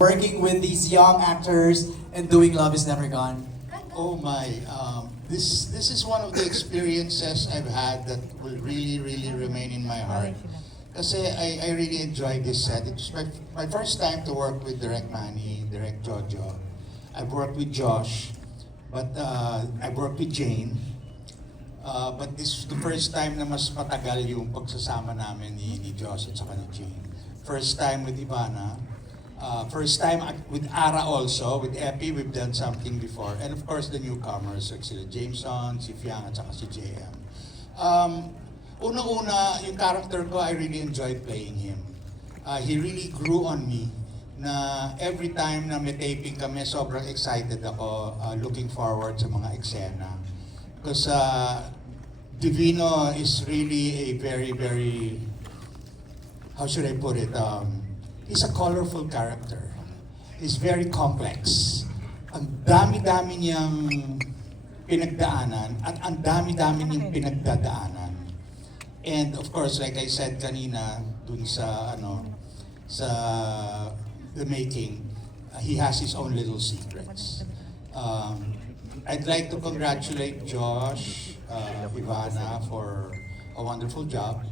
working with these young actors and doing Love Is Never Gone? Oh my, this is one of the experiences I've had that will really remain in my heart. Kasi I really enjoyed this set. It was my first time to work with Direk Manny, Direk Jojo. I've worked with Josh, but I've worked with Jane. But this is the first time na mas matagal yung pagsasama namin ni Josh at saka ni Jane. First time with Ivana. First time with Ara also. With Epi, we've done something before. And of course, the newcomers, like sila Jameson, si Fiang, at saka si JM. Una-una, yung character ko, I really enjoyed playing him. He really grew on me na every time na may taping kami, sobrang excited ako, looking forward sa mga eksena. Because Divino is really a very, how should I put it? He's a colorful character. He's very complex. Ang dami-dami niyang pinagdaanan at ang dami-dami niyang pinagdadaanan. And of course, like I said kanina, dun sa the making, he has his own little secrets. I'd like to congratulate Josh, Ivana for a wonderful job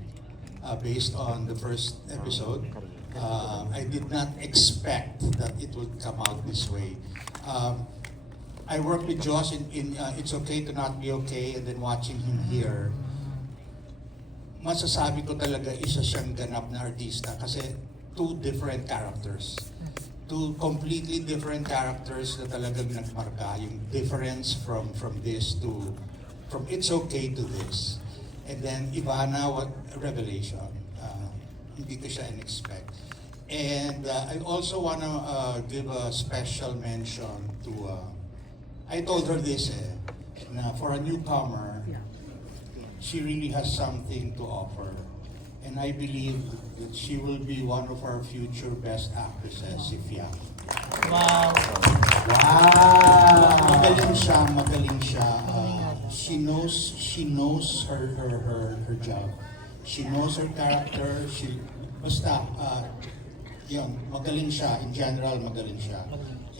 based on the first episode. I did not expect that it would come out this way. I worked with Josh in It's Okay to Not Be Okay, and then watching him here, masasabi ko talaga isa siyang ganap na artista kasi two different characters. Two completely different characters na talagang nagmarka. Yung difference from It's Okay to this. And then Ivana, what revelation. Hindi ko siya in-expect. And I also want to give a special mention to, I told her this na for a newcomer, she really has something to offer. And I believe that she will be one of our future best actresses, si Fiang. Wow! Magaling siya. She knows her job. She knows her character. Yun, magaling siya. In general, magaling siya.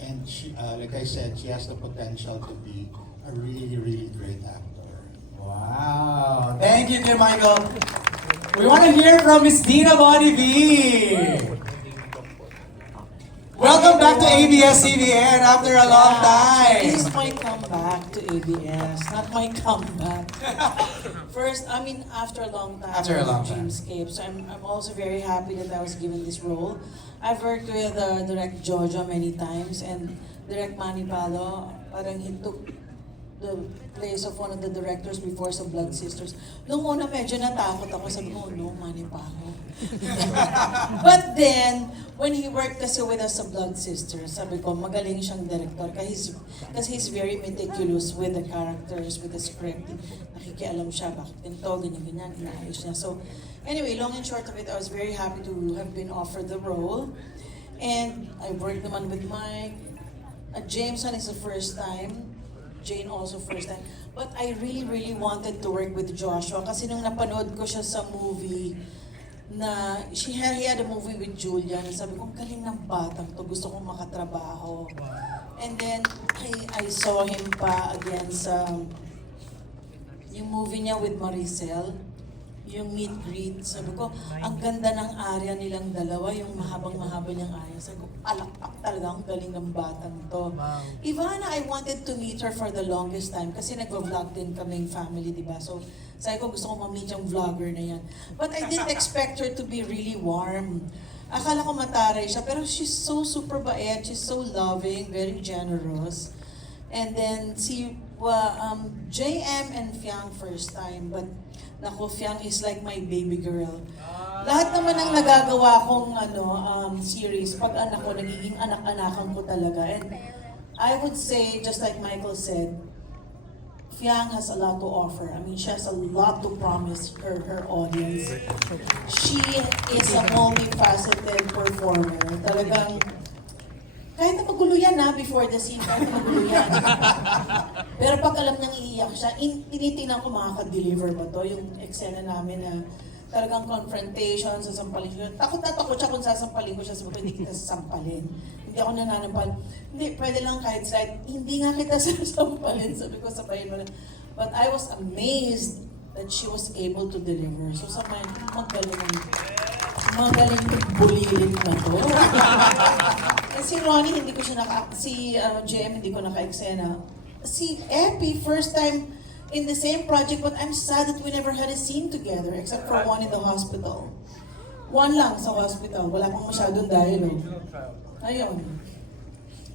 And she, like I said, she has the potential to be a really great actor. Wow! Thank you, dear Michael. We want to hear from Miss Dina Bonnie B. Welcome back to ABS-CBN after a long time. This is my comeback to ABS, not my comeback. First, after a long time. After a long time. Dreamscape. So I'm also very happy that I was given this role. I've worked with Direct Jojo many times, and Direct Manny Palo, parang he took the place of one of the directors before sa Blood Sisters. Noong una medyo natakot ako, sabi ko, no, Manny Palo. But then, when he worked kasi with us sa Blood Sisters, sabi ko, magaling siyang director kasi he's very meticulous with the characters, with the script. Nakikialam siya, bakit ganito, ganyan, inaayos niya. So, anyway, long and short of it, I was very happy to have been offered the role. And I worked naman with Mike. Jameson is the first time. Jane also first time. But I really wanted to work with Joshua kasi nung napanood ko siya sa movie na he had a movie with Julian. Sabi ko, galing ng batang to. Gusto kong makatrabaho. And then, I saw him pa again sa yung movie niya with Maricel. Yung meet greet. Sabi ko, ang ganda ng area nilang dalawa. Yung mahabang-mahaba niyang area. Sabi ko, palakpak talaga. Ang galing ng batang to. Wow. Ivana, I wanted to meet her for the longest time kasi nag-vlog din kaming family, di ba? So, sabi ko gusto ko ma-meet yung vlogger na yan. But I didn't expect her to be really warm. Akala ko mataray siya, pero she's so super bait, she's so loving, very generous. And then, JM and Fiang first time, but naku, Fiang is like my baby girl. Lahat naman ng nagagawa kong series, pag anak ko, nagiging anak-anakan ko talaga. And I would say, just like Michael said, Fiang has a lot to offer. I mean, she has a lot to promise her audience. She is a multifaceted performer. Talagang, kahit na magulo yan before the scene, kahit na magulo yan. Pero pag alam niyang iiyak siya, tinitingnan ko makaka-deliver ba to? Yung eksena namin na talagang confrontation, sasampalin siya. Takot na takot siya kung sasampalin ko siya, sabi ko, hindi kita sasampalin. Hindi ako nananampal. Hindi, pwede lang kahit slight, hindi nga kita sasampalin, sabi ko, sabayin mo na. But I was amazed that she was able to deliver. So sa magaling bulilin na to. And si Ronnie, hindi ko siya JM, hindi ko naka-eksena. Si Epi, first time in the same project, but I'm sad that we never had a scene together, except for one in the hospital. One lang sa hospital, wala pang masyadong dialogue. Ayun.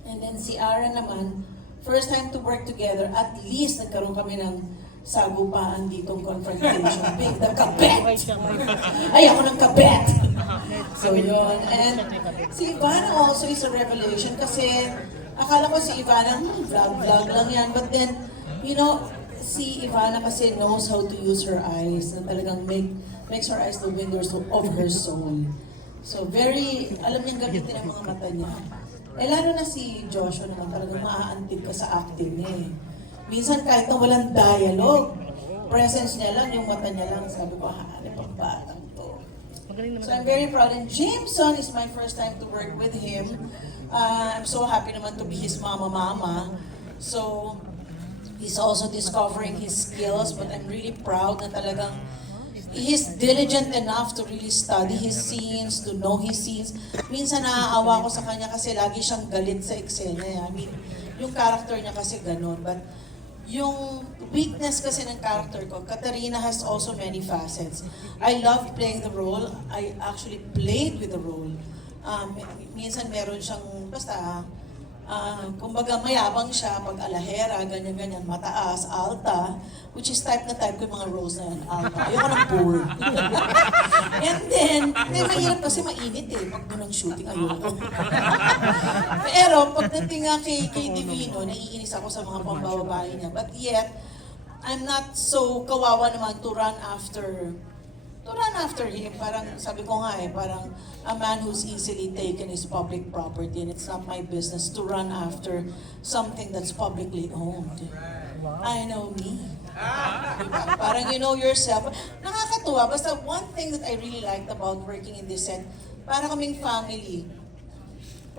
And then si Ara naman, first time to work together, at least nagkaroon kami ng sagupaan ditong confrontation. Big, the kabet! Ay, ako ng kabet! So yun. And si Ivana also is a revelation kasi akala ko si Ivana, vlog lang yan. But then, you know, si Ivana kasi knows how to use her eyes na talagang makes her eyes the windows of her soul. So very, alam niyang gamitin ang mga mata niya. Eh lalo na si Joshua naman talagang maaantig ka sa acting niya eh. Minsan kahit na walang dialogue, presence niya lang, yung mata niya lang, sabi ko, ano pang batang to. So I'm very proud. And Jameson is my first time to work with him. I'm so happy naman to be his mama. So he's also discovering his skills, but I'm really proud na talagang he's diligent enough to really study his scenes, to know his scenes. Minsan naaawa ko sa kanya kasi lagi siyang galit sa eksena. I mean, yung character niya kasi ganun. But yung weakness kasi ng character ko, Katarina has also many facets. I love playing the role. I actually played with the role. Minsan meron siyang, basta, kumbaga mayabang siya pag alahera, ganyan-ganyan, mataas, alta, which is type na type ko yung mga roles na yan, alta. Ayoko ng poor. And then, mahirap kasi mainit eh, pag doon ang shooting, ayoko. Pero pagdating nga kay Divino, naiinis ako sa mga pambababae niya. But yet, I'm not so kawawa naman to run after him. Parang sabi ko nga parang a man who's easily taken is public property and it's not my business to run after something that's publicly owned. I know me. Diba? Parang you know yourself. Nakakatuwa. Basta one thing that I really liked about working in this set, para kaming family.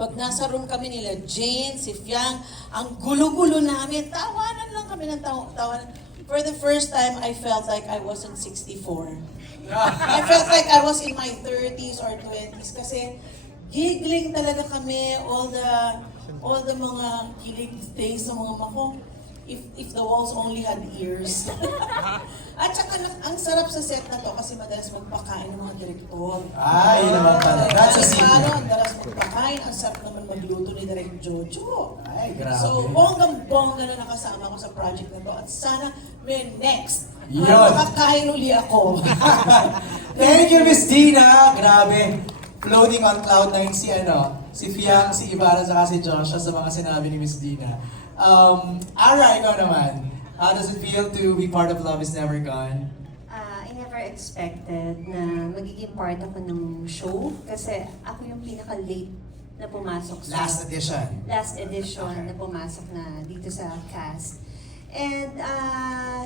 Pag nasa room kami nila, Jane, si Fiang, ang gulo-gulo namin, tawanan lang kami ng tawanan. For the first time, I felt like I wasn't 64. I felt like I was in my 30s or 20s kasi giggling talaga kami, all the mga kilig days ng mga mako. If the walls only had ears. At saka ang sarap sa set na to kasi madalas magpakain ng mga direktor. Ay, yun naman pala. That's a secret. Ang dalas magpakain, ang sarap naman magluto ni Direk Jojo. Ay, grabe. So, bonggang-bongga na nakasama ko sa project na to. At sana may next. Yun. Makakain uli ako. Thank you, Miss Dina. Grabe. Floating on cloud nine si Fiang, si Ibarra, saka si Joshua sa mga sinabi ni Miss Dina. Ara, ikaw naman. How does it feel to be part of Love Is Never Gone? I never expected na magiging part ako ng show kasi ako yung pinaka-late na pumasok sa Last edition. na pumasok na dito sa cast. And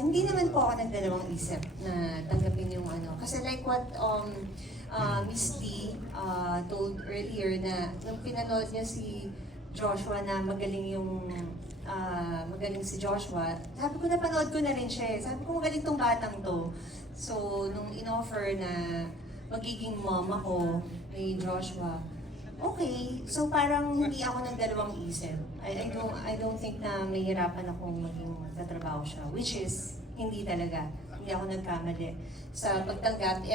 hindi naman po ako nagdalawang isip na tanggapin yung kasi like what Miss D told earlier na nung pinanood niya si Joshua na magaling si Joshua, sabi ko napanood ko na rin siya. Sabi ko magaling tong batang to. So nung in-offer na magiging mom ako ni Joshua, okay. So parang hindi ako nagdalawang isip. I don't think na mahirapan akong maging katrabaho siya, which is hindi talaga. Hindi ako nagkamali sa pagtanggap.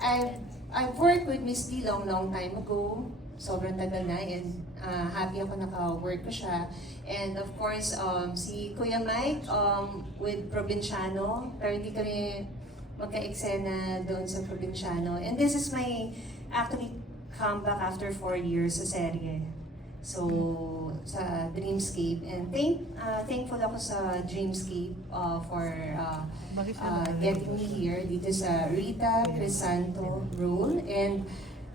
And I've worked with Miss D long time ago. Sobrang tagal na and happy ako naka-work ko siya. And of course, si Kuya Mike with Provinciano, pero hindi kami magka-eksena doon sa Provinciano. And this is my actually comeback after 4 years sa serye. So, sa Dreamscape. And thankful ako sa Dreamscape for getting me here dito sa Rita Crisanto role. And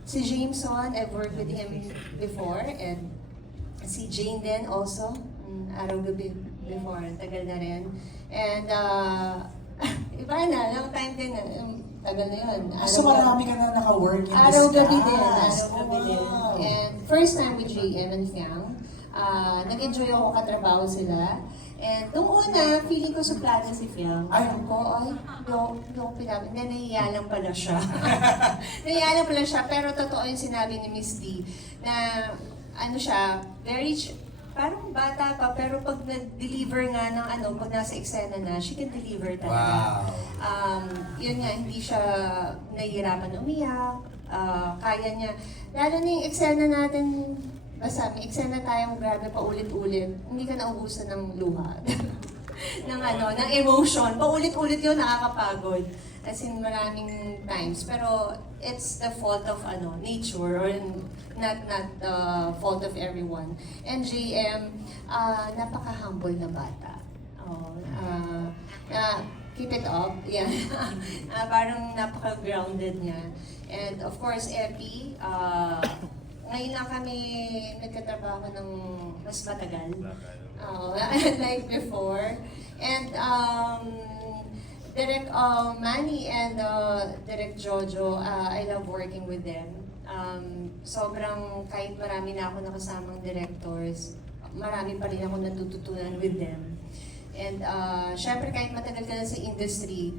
si Jameson, I've worked with him before. And si Jane din also, araw-gabi before, tagal na rin. And iba na, long time din, tagal na yun. So marami ka na naka-work in this Araw-gabi cast. din, araw-gabi din. Wow. And first time with JM and Fiang, nag-enjoy ako katrabaho sila. And nung una, feeling ko suplada si Fiang. Ay. Sabi ko, no, pinapin. Then nahiya lang pala siya. Nahiya lang pala siya, pero totoo yung sinabi ni Miss D, na ano siya, parang bata pa, pero pag nag-deliver nga ng pag nasa eksena na, she can deliver talaga. Wow. Yun nga, hindi siya nahihirapan na umiyak. Kaya niya. Lalo na yung eksena natin, basta may eksena tayong grabe paulit-ulit, hindi ka naubusan ng luha. ng emotion. Paulit-ulit yun, nakakapagod. As in, maraming times. Pero it's the fault of nature or not the fault of everyone. And JM, napaka-humble na bata. Keep it up. Yeah. Parang napaka-grounded niya. And of course, Epi, ngayon lang kami nagkatrabaho ng mas matagal. Like before. And Direk Manny and Direk Jojo, I love working with them. Sobrang, kahit marami na ako nakasamang directors, marami pa rin ako natututunan with them. And syempre kahit matagal ka na sa industry,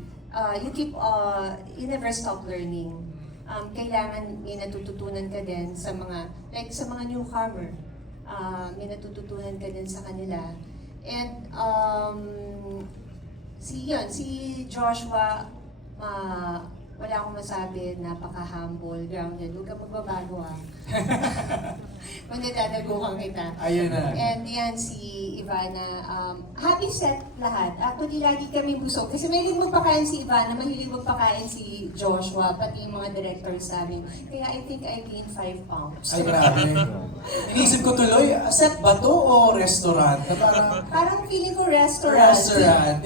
you never stop learning. Kailangan may natututunan ka din sa mga newcomer. May natututunan ka din sa kanila. And si Joshua, wala akong masabi, napaka-humble, grounded. Huwag ka magbabago Kundi dadaguhan kita. Ayun na. And yan si Ivana, happy set lahat. Actually, lagi kami busog. Kasi mahilig magpakain si Ivana, mahilig magpakain si Joshua, pati yung mga directors namin. Kaya I think I gained 5 pounds. Ay, grabe. Inisip ko tuloy, set ba to o restaurant? Na Parang feeling ko restaurant. Restaurant.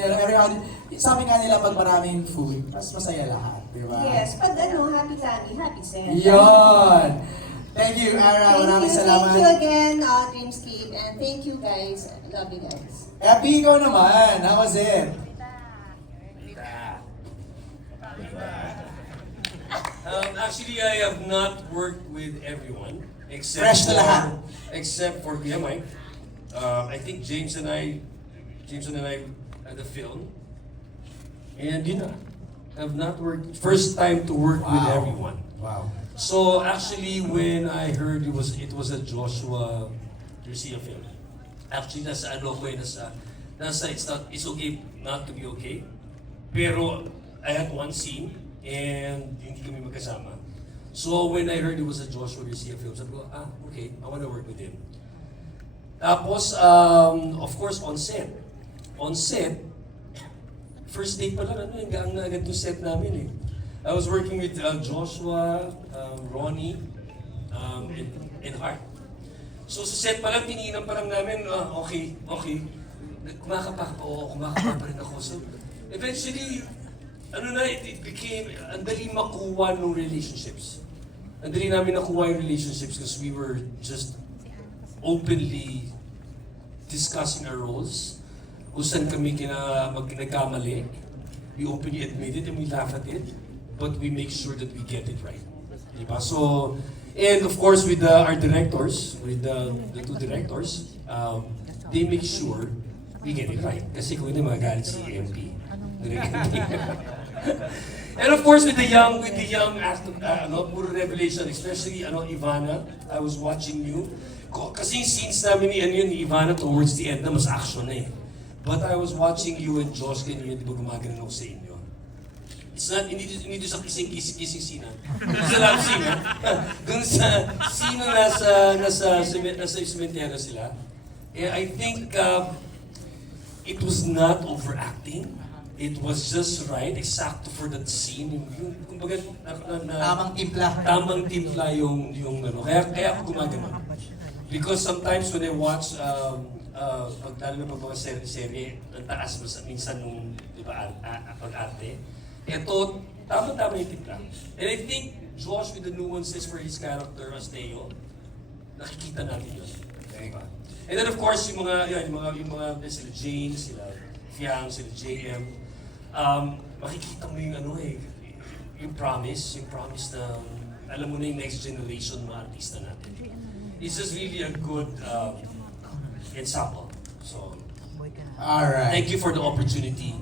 Sabi nga nila pag maraming food, mas masaya lahat, di ba? Yes, pag happy tummy, happy set. Yun! Thank you, Ara. Maraming salamat. Thank you again, Dreamscape, and thank you guys. Love you guys. Happy ikaw naman. How was it? Actually, I have not worked with everyone Fresh na lahat. except for Kuya Mike. I think James and I had a film, and have not worked. First time to work with Wow. everyone. Wow. So actually, when I heard it was a Joshua Garcia film. Actually, nasa it's okay not to be okay. Pero I had one scene and hindi kami magkasama. So when I heard it was a Joshua Garcia film, sabi ko, okay, I want to work with him. Tapos, of course, on set, first day pa lang, hanggang agad to set namin I was working with Joshua, Ronnie, and Hart. So sa set pa lang, tininan pa lang namin, okay. Kumakapa pa rin ako. So eventually, it became, ang dali makuha ng relationships. Ang dali namin nakuha yung relationships because we were just openly discussing our roles. Kung saan kami nagkamali. We openly admit it and we laugh at it. But we make sure that we get it right. Diba? So, and of course with our directors, with the two directors, they make sure we get it right. Kasi kung hindi magagalit si MP. And of course with the young actor, puro revelation, especially Ivana, I was watching you. Kasi yung scenes namin ni Ivana towards the end na mas action na But I was watching you and Josh kanina, di ba gumagano ako sa inyo? It's not, hindi sa kissing scene. Doon sa love scene. Doon sa scene na nasa sementeryo sila. I think it was not overacting. It was just right, exacto for that scene. Kumbaga, Tamang timpla. Tamang timpla yung Kaya ako gumagano. Because sometimes when I watch, lalo na pag mga serye, ang taas minsan nung, di ba, pag-arte. Ito, tama-tama yung timpla. And I think Josh with the nuances for his character as Teo, nakikita natin yun. Diba? And then of course, yung mga sila James, sila Fiang, sila JM, makikita mo yung yung promise na alam mo na yung next generation mga artista natin. It's just really a good ensemble. So, Alright. thank you for the opportunity,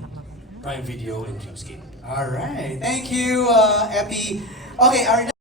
Prime Video and Dreamscape. Alright. Thank you, Epi. Okay, our